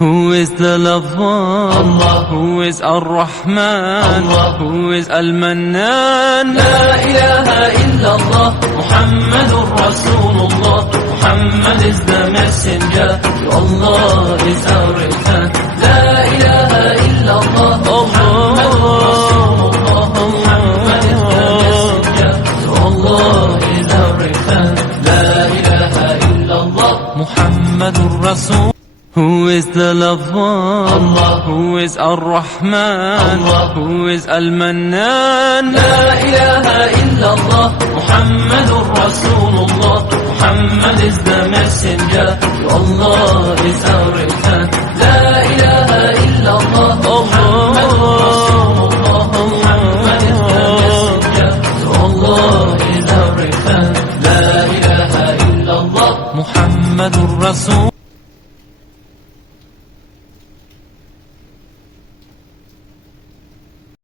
Who is the lover? Allah. Who is Ar-Rahman? Allah. Who is Al-Mannan? La ilaha illallah, Muhammadur Rasulullah. Muhammad is the messenger, to Allah is our return. La ilaha illallah, Muhammadur Rasulullah. Muhammad is the messenger, to Allah is our return. La ilaha illallah, Muhammadur Rasul. Who is the lover? Allah. Who is Ar-Rahman? Allah. Who is Al-Mannan? La ilaha illallah, Muhammadur Rasulullah. Muhammad is the messenger, to Allah is our return.